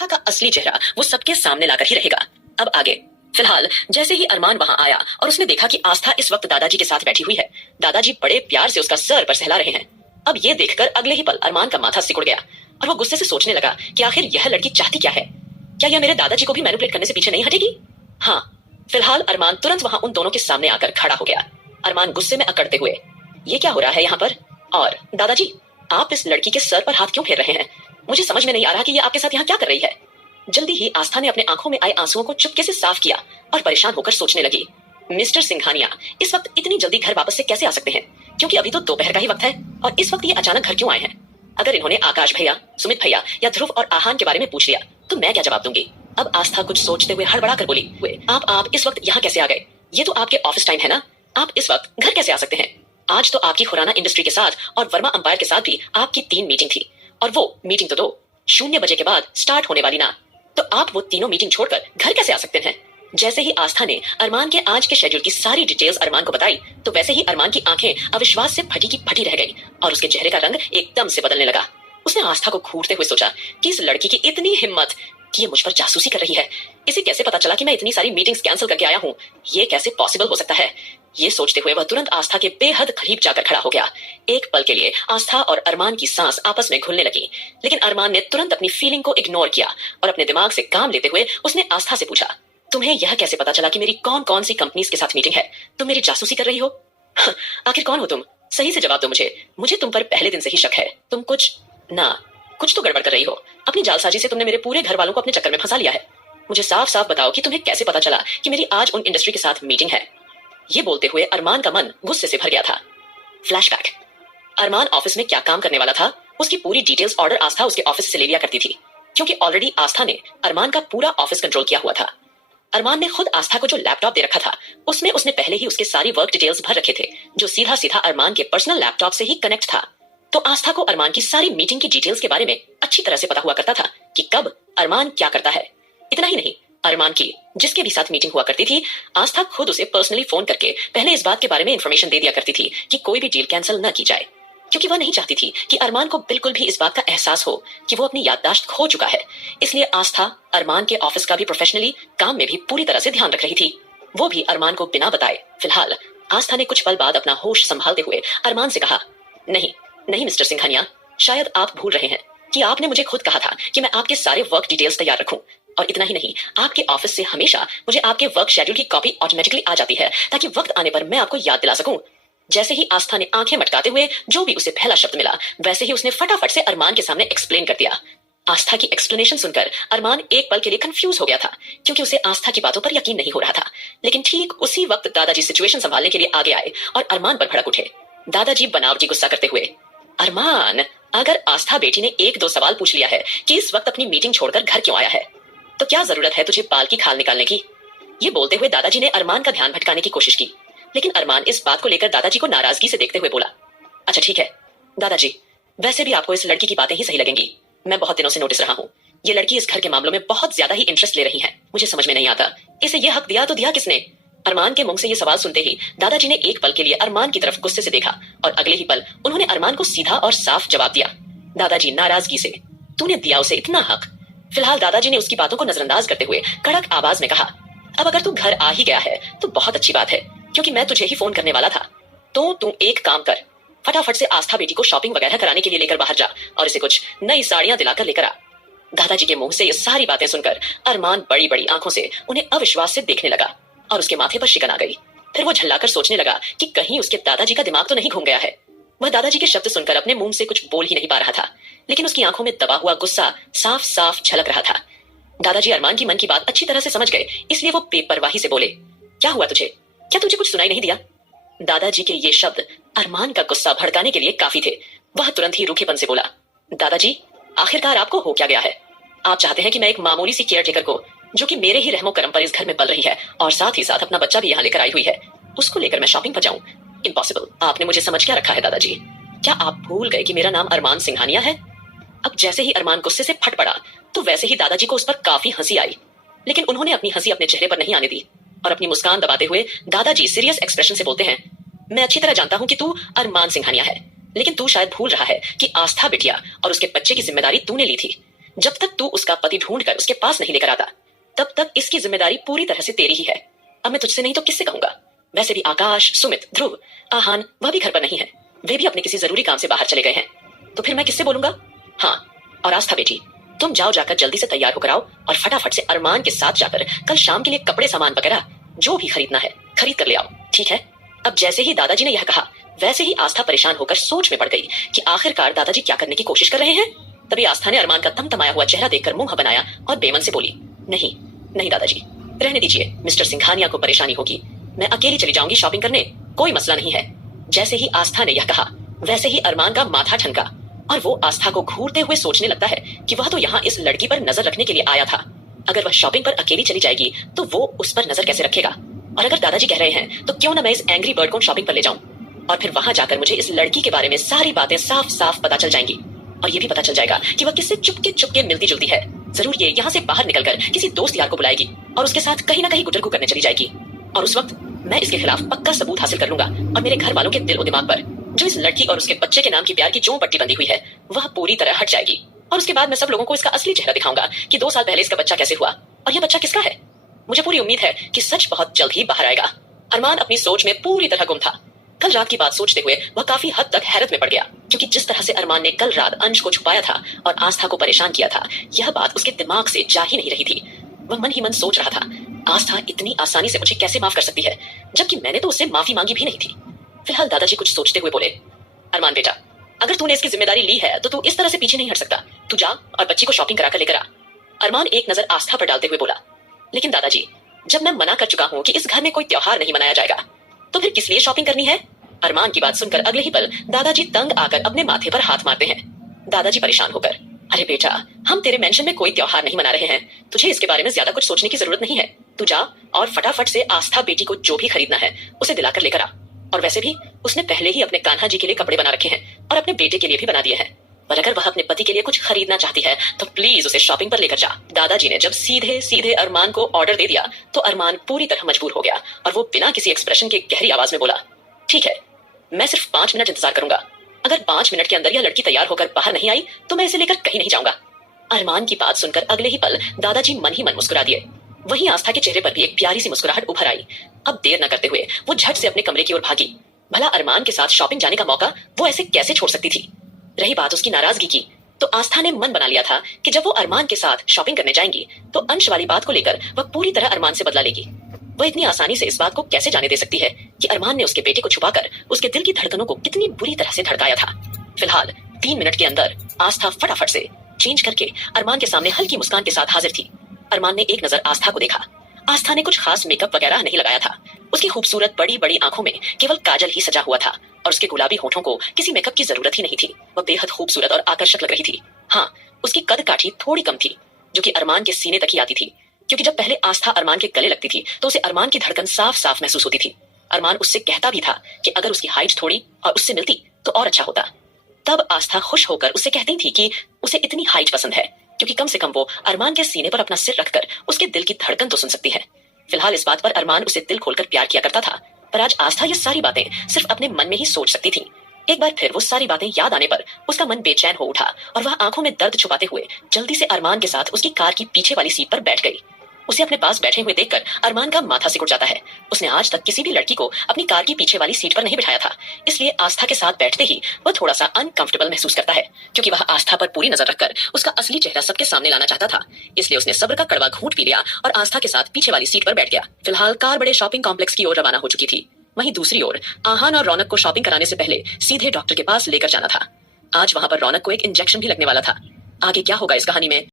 आस्था का असली चेहरा वो सबके सामने लाकर ही रहेगा। अब आगे। फिलहाल जैसे ही अरमान वहां आया और उसने देखा कि आस्था इस वक्त दादाजी के साथ बैठी हुई है, दादाजी बड़े प्यार से उसका सर पर सहला रहे हैं। अब ये देखकर अगले ही पल अरमान का माथा सिकुड़ गया और वो गुस्से से सोचने लगा कि आखिर यह लड़की चाहती क्या है। क्या यह मेरे दादाजी को भी मैनिपुलेट करने से पीछे नहीं हटेगी? हाँ। फिलहाल अरमान तुरंत वहां उन दोनों के सामने आकर खड़ा हो गया। अरमान गुस्से में अकड़ते हुए, ये क्या हो रहा है यहाँ पर? और दादाजी, आप इस लड़की के सर पर हाथ क्यों फेर रहे हैं? मुझे समझ में नहीं आ रहा कि ये आपके साथ यहाँ क्या कर रही है। जल्दी ही आस्था ने अपने आंखों में आए आंसुओं को चुपके से साफ किया और परेशान होकर सोचने लगी, मिस्टर सिंघानिया इस वक्त इतनी जल्दी घर वापस से कैसे आ सकते हैं? क्योंकि अभी तो दोपहर का ही वक्त है और इस वक्त ये अचानक घर क्यों आए हैं? अगर इन्होंने आकाश भैया, सुमित भैया या ध्रुव और आहान के बारे में पूछ लिया तो मैं क्या जवाब दूंगी? अब आस्था कुछ सोचते हुए हड़बड़ा कर बोली, आप इस वक्त यहाँ कैसे आ गए? ये तो आपके ऑफिस टाइम है ना, आप इस वक्त घर कैसे आ सकते हैं? आज तो आपकी खुराना इंडस्ट्री के साथ और वर्मा अंपायर के साथ भी आपकी 3 मीटिंग थी और वो मीटिंग तो 2:00 बजे के बाद स्टार्ट होने वाली ना, तो आप वो तीनों मीटिंग छोड़कर घर कैसे आ सकते हैं? जैसे ही आस्था ने अरमान के आज के शेड्यूल की सारी डिटेल्स अरमान को बताई तो वैसे ही अरमान की आंखें अविश्वास से फटी की फटी रह गई और उसके चेहरे का रंग एकदम से बदलने लगा। उसने आस्था को घूरते हुए सोचा कि इस लड़की की इतनी हिम्मत कि ये मुझ पर जासूसी कर रही है। इसे कैसे पता चला कि मैं इतनी सारी मीटिंग्स कैंसिल करके आया हूँ? ये कैसे पॉसिबल हो सकता है? ये सोचते हुए वह तुरंत आस्था के बेहद करीब जाकर खड़ा हो गया। एक पल के लिए आस्था और अरमान की सांस आपस में घुलने लगी, लेकिन अरमान ने तुरंत अपनी फीलिंग को इग्नोर किया और अपने दिमाग से काम लेते हुए उसने आस्था से पूछा, तुम्हें यह कैसे पता चला कि मेरी कौन कौन सी कंपनीज के साथ मीटिंग है? तुम मेरी जासूसी कर रही हो? आखिर कौन हो तुम? सही से जवाब दो मुझे तुम पर पहले दिन से ही शक है। तुम कुछ तो गड़बड़ कर रही हो। अपनी जालसाजी से तुमने मेरे पूरे घर वालों को अपने चक्कर में फंसा लिया है। मुझे साफ साफ बताओ कि तुम्हें कैसे पता चला कि मेरी आज उन इंडस्ट्री के साथ मीटिंग है? ये बोलते हुए अरमान का मन गुस्से से भर गया था। फ्लैशबैक। अरमान ऑफिस में क्या काम करने वाला था उसकी पूरी डिटेल्स ऑर्डर आस्था उसके ऑफिस से ले लिया करती थी, क्योंकि ऑलरेडी आस्था ने अरमान का पूरा ऑफिस कंट्रोल किया हुआ था। अरमान ने खुद आस्था को जो लैपटॉप दे रखा था उसमें उसने पहले ही उसके सारी वर्क डिटेल्स भर रखे थे, जो सीधा सीधा अरमान के पर्सनल लैपटॉप से ही कनेक्ट था। तो आस्था को अरमान की सारी मीटिंग की डिटेल्स के बारे में अच्छी तरह से पता हुआ करता था कि कब अरमान क्या करता है। इतना ही नहीं, अरमान की जिसके भी साथ मीटिंग हुआ करती थी, आस्था खुद उसे पर्सनली फोन करके पहले इस बात के बारे में इंफॉर्मेशन दे दिया करती थी कि कोई भी डील कैंसिल न की जाए, क्योंकि वह नहीं चाहती थी कि अरमान को बिल्कुल भी इस बात का एहसास हो कि वो अपनी याददाश्त खो चुका है। इसलिए आस्था अरमान के ऑफिस का भी प्रोफेशनली काम में भी पूरी तरह से ध्यान रख रही थी, वो भी अरमान को बिना बताए। फिलहाल आस्था ने कुछ पल बाद अपना होश संभालते हुए अरमान से कहा, नहीं मिस्टर सिंघानिया, शायद आप भूल रहे हैं कि आपने मुझे खुद कहा था कि मैं आपके सारे वर्क डिटेल्स तैयार रखूं। और इतना ही नहीं, आपके ऑफिस से हमेशा मुझे आपके वर्क शेड्यूल की कॉपी ऑटोमेटिकली आ जाती है ताकि वक्त आने पर मैं आपको याद दिला सकूं। जैसे ही आस्था ने आंखें मटकाते हुए जो भी उसे पहला शब्द मिला वैसे ही उसने फटाफट से अरमान के सामने एक्सप्लेन कर दिया। आस्था की एक्सप्लेनेशन सुनकर अरमान एक पल के लिए कंफ्यूज हो गया था, क्योंकि उसे आस्था की बातों पर यकीन नहीं हो रहा था। लेकिन ठीक उसी वक्त दादाजी सिचुएशन संभालने के लिए आगे आए और अरमान पर भड़क उठे। दादाजी बनावटी गुस्सा करते हुए, अरमान, अगर आस्था बेटी ने 1-2 सवाल पूछ लिया है कि इस वक्त अपनी मीटिंग छोड़कर घर क्यों आया है, तो क्या जरूरत है तुझे बाल की खाल निकालने की? ये बोलते हुए दादाजी ने अरमान का ध्यान भटकाने की कोशिश की, लेकिन अरमान इस बात को लेकर दादाजी को नाराजगी से देखते हुए बोला, अच्छा ठीक है दादाजी, वैसे भी आपको इस लड़की की बातें ही सही लगेंगी। मैं बहुत दिनों से नोटिस रहा हूँ, ये लड़की इस घर के मामलों में बहुत ज्यादा ही इंटरेस्ट ले रही है। मुझे समझ में नहीं आता इसे ये हक दिया तो दिया किसने? अरमान के मुंह से ये सवाल सुनते ही दादाजी ने एक पल के लिए अरमान की तरफ गुस्से से देखा और अगले ही पल उन्होंने अरमान को सीधा और साफ जवाब दिया। दादाजी नाराजगी से, तूने दिया उसे इतना हक? फिलहाल दादाजी ने उसकी बातों को नजरअंदाज करते हुए कड़क आवाज में कहा, अब अगर तू घर आ ही गया है तो बहुत अच्छी बात है, क्योंकि मैं तुझे ही फोन करने वाला था। तो तू एक काम कर, फटाफट से आस्था बेटी को शॉपिंग वगैरह कराने के लिए लेकर बाहर जा और इसे कुछ नई साड़ियां दिलाकर लेकर आ। दादाजी के मुंह से ये सारी बातें सुनकर अरमान बड़ी बड़ी आंखों से उन्हें अविश्वास से देखने लगा और उसके माथे पर शिकन आ गई। फिर वो झल्लाकर सोचने लगा कि कहीं उसके दादाजी का दिमाग तो नहीं घूम गया है। वह दादाजी के शब्द सुनकर अपने मुंह से कुछ बोल ही नहीं पा रहा था, लेकिन उसकी आंखों में दबा हुआ गुस्सा साफ साफ झलक रहा था। दादाजी अरमान की मन की बात अच्छी तरह से समझ गए, इसलिए वो बेपरवाही से बोले, क्या हुआ तुझे? क्या तुझे कुछ सुनाई नहीं दिया? दादाजी के ये शब्द अरमान का गुस्सा भड़काने के लिए काफी थे। वह तुरंत ही रूखेपन से बोला, दादाजी, आखिरकार आपको हो क्या गया है? आप चाहते हैं कि मैं एक मामूली सी केयर टेकर को, जो कि मेरे ही रहमो करम पर इस घर में पल रही है और साथ ही साथ अपना बच्चा भी यहाँ लेकर आई हुई है, उसको लेकर मैं शॉपिंग पर जाऊं? इम्पॉसिबल। आपने मुझे समझ क्या रखा है दादाजी? क्या आप भूल गए कि मेरा नाम अरमान सिंघानिया है? अब जैसे ही अरमान गुस्से से फट पड़ा तो वैसे ही दादाजी को उस पर काफी हंसी आई, लेकिन उन्होंने अपनी हंसी अपने चेहरे पर नहीं आने दी और अपनी मुस्कान दबाते हुए दादाजी सीरियस एक्सप्रेशन से बोलते हैं, मैं अच्छी तरह जानता हूं कि तू अरमान सिंघानिया है, लेकिन तू शायद भूल रहा है कि आस्था बिटिया और उसके बच्चे की जिम्मेदारी तूने ली थी। जब तक तू उसका पति ढूंढ कर उसके पास नहीं लेकर आता, तब तक इसकी जिम्मेदारी पूरी तरह से तेरी ही है। अब मैं तुझसे नहीं तो किससे कहूंगा? वैसे भी आकाश, सुमित, ध्रुव, आहान वह भी घर पर नहीं है। वे भी अपने किसी जरूरी काम से बाहर चले गए हैं। तो फिर मैं किससे बोलूंगा? हाँ, और आस्था बेटी, तुम जाओ, जाकर जल्दी से तैयार होकर आओ और फटाफट से अरमान के साथ जाकर कल शाम के लिए कपड़े सामान वगैरह जो भी खरीदना है खरीद कर ले आओ, ठीक है? अब जैसे ही दादाजी ने यह कहा, वैसे ही आस्था परेशान होकर सोच में पड़ गई कि आखिरकार दादाजी क्या करने की कोशिश कर रहे हैं। तभी आस्था ने अरमान का तमतमाया हुआ चेहरा देखकर मुंह बनाया और बेमन से बोली, नहीं नहीं दादाजी, रहने दीजिए, मिस्टर सिंघानिया को परेशानी होगी, मैं अकेली चली जाऊंगी शॉपिंग करने, कोई मसला नहीं है। जैसे ही आस्था ने यह कहा, वैसे ही अरमान का माथा ठनका और वो आस्था को घूरते हुए सोचने लगता है कि वह तो यहाँ इस लड़की पर नजर रखने के लिए आया था। अगर वह शॉपिंग पर अकेली चली जाएगी तो वो उस पर नजर कैसे रखेगा? और अगर दादाजी कह रहे हैं तो क्यों ना मैं इस एंग्री बर्ड को शॉपिंग पर ले जाऊं और फिर वहां जाकर मुझे इस लड़की के बारे में सारी बातें साफ साफ पता चल जाएंगी और ये भी पता चल जाएगा कि वह किससे चुपके चुपके मिलती जुलती है। जरूर ये यहाँ से बाहर निकलकर किसी दोस्त यार को बुलाएगी और उसके साथ कहीं ना कहीं गुटरगू करने चली जाएगी और उस वक्त मैं इसके खिलाफ पक्का सबूत हासिल कर लूंगा और मेरे घर वालों के दिल और दिमाग पर जो इस लड़की और उसके बच्चे के नाम की प्यार की जो पट्टी बंधी हुई है वह पूरी तरह हट जाएगी। और उसके बाद मैं सब लोगों को इसका असली चेहरा दिखाऊंगा कि 2 साल पहले इसका बच्चा कैसे हुआ और यह बच्चा किसका है। मुझे पूरी उम्मीद है कि सच बहुत जल्द ही बाहर आएगा। अरमान अपनी सोच में पूरी तरह गुम था। कल रात की बात सोचते हुए वह काफी हद तक हैरत में पड़ गया, क्योंकि जिस तरह से अरमान ने कल रात अंश को छुपाया था और आस्था को परेशान किया था, यह बात उसके दिमाग से जा ही नहीं रही थी। वह मन ही मन सोच रहा था, आस्था इतनी आसानी से मुझे कैसे माफ कर सकती है, जबकि मैंने तो उससे माफी मांगी भी नहीं थी। फिलहाल दादाजी कुछ सोचते हुए बोले, अरमान बेटा, अगर तूने इसकी जिम्मेदारी ली है तो तू इस तरह से पीछे नहीं हट सकता। तू जा और बच्ची को शॉपिंग कराकर लेकर आ। अरमान एक नजर आस्था पर डालते हुए बोला, लेकिन दादाजी, जब मैं मना कर चुका हूँ कि इस घर में कोई त्योहार नहीं मनाया जाएगा, तो फिर किस लिए शॉपिंग करनी है? अरमान की बात सुनकर अगले ही पल दादाजी तंग आकर अपने माथे पर हाथ मारते हैं। दादाजी परेशान होकर, अरे बेटा, हम तेरे मेंशन में कोई त्योहार नहीं मना रहे हैं, तुझे इसके बारे में ज्यादा कुछ सोचने की जरूरत नहीं है। तू जा और फटाफट से आस्था बेटी को जो भी खरीदना है उसे दिलाकर लेकर आ। और वैसे भी उसने पहले ही अपने कान्हा जी के लिए कपड़े बना रखे हैं और अपने बेटे के लिए भी बना दिए हैं, पर अगर वह अपने पति के लिए कुछ खरीदना चाहती है तो प्लीज उसे शॉपिंग पर लेकर जा। दादाजी ने जब सीधे सीधे अरमान को ऑर्डर दे दिया तो अरमान पूरी तरह मजबूर हो गया और वो बिना किसी एक्सप्रेशन के गहरी आवाज में बोला, ठीक है, मैं सिर्फ 5 मिनट इंतजार करूंगा। अगर 5 मिनट के अंदर यह लड़की तैयार होकर बाहर नहीं आई तो मैं इसे लेकर कहीं नहीं जाऊंगा। अरमान की बात सुनकर अगले ही पल दादाजी मन ही मन मुस्कुरा दिए। वहीं आस्था के चेहरे पर भी एक प्यारी सी मुस्कुराहट उभर आई। अब देर न करते हुए वो झट से अपने कमरे की ओर भागी। भला अरमान के साथ शॉपिंग जाने का मौका वो ऐसे कैसे छोड़ सकती थी? रही बात उसकी नाराजगी की, तो आस्था ने मन बना लिया था कि जब वो अरमान के साथ शॉपिंग करने जाएंगी तो अंश वाली बात को लेकर वह पूरी तरह अरमान से बदला लेगी। वह इतनी आसानी से इस बात को कैसे जाने दे सकती है कि अरमान ने उसके बेटे को छुपाकर उसके दिल की धड़कनों को कितनी बुरी तरह से धड़काया था। फिलहाल 3 मिनट के अंदर आस्था फटाफट से चेंज करके अरमान के सामने हल्की मुस्कान के साथ हाजिर थी। अरमान ने एक नजर आस्था को देखा। आस्था ने कुछ खास मेकअप वगैरह नहीं लगाया था। उसकी खूबसूरत बड़ी बड़ी आंखों में केवल काजल ही सजा हुआ था और उसके गुलाबी होठों को किसी मेकअप की जरूरत ही नहीं थी। वह बेहद खूबसूरत और आकर्षक लग रही थी। हाँ, उसकी कद काठी थोड़ी कम थी, जो कि अरमान के सीने तक ही आती थी, क्योंकि जब पहले आस्था अरमान के गले लगती थी तो उसे अरमान की धड़कन साफ साफ महसूस होती थी। अरमान उससे कहता भी था कि अगर उसकी हाइट थोड़ी और उससे मिलती तो और अच्छा होता। तब आस्था खुश होकर उससे कहती थी कि उसे इतनी हाइट पसंद है, क्योंकि कम से कम वो अरमान के सीने पर अपना सिर रखकर उसके दिल की धड़कन तो सुन सकती है। फिलहाल इस बात पर अरमान उसे दिल खोलकर प्यार किया करता था, पर आज आस्था ये सारी बातें सिर्फ अपने मन में ही सोच सकती थी। एक बार फिर वो सारी बातें याद आने पर उसका मन बेचैन हो उठा और वह आंखों में दर्द छुपाते हुए जल्दी से अरमान के साथ उसकी कार की पीछे वाली सीट पर बैठ गई। उसे अपने पास बैठे हुए देखकर अरमान का माथा सिकुड़ जाता है। उसने आज तक किसी भी लड़की को अपनी कार की पीछे वाली सीट पर नहीं बिठाया था, इसलिए आस्था के साथ बैठते ही वह थोड़ा सा अनकंफर्टेबल महसूस करता है, क्योंकि वह आस्था पर पूरी नजर रखकर उसका असली चेहरा सबके सामने लाना चाहता था। इसलिए उसने सब्र का कड़वा घूंट पी लिया और आस्था के साथ पीछे वाली सीट पर बैठ गया। फिलहाल कार बड़े शॉपिंग कॉम्प्लेक्स की ओर रवाना हो चुकी थी। वहीं दूसरी ओर आहान और रौनक को शॉपिंग कराने से पहले सीधे डॉक्टर के पास लेकर जाना था। आज वहां पर रौनक को एक इंजेक्शन भी लगने वाला था। आगे क्या होगा इस कहानी में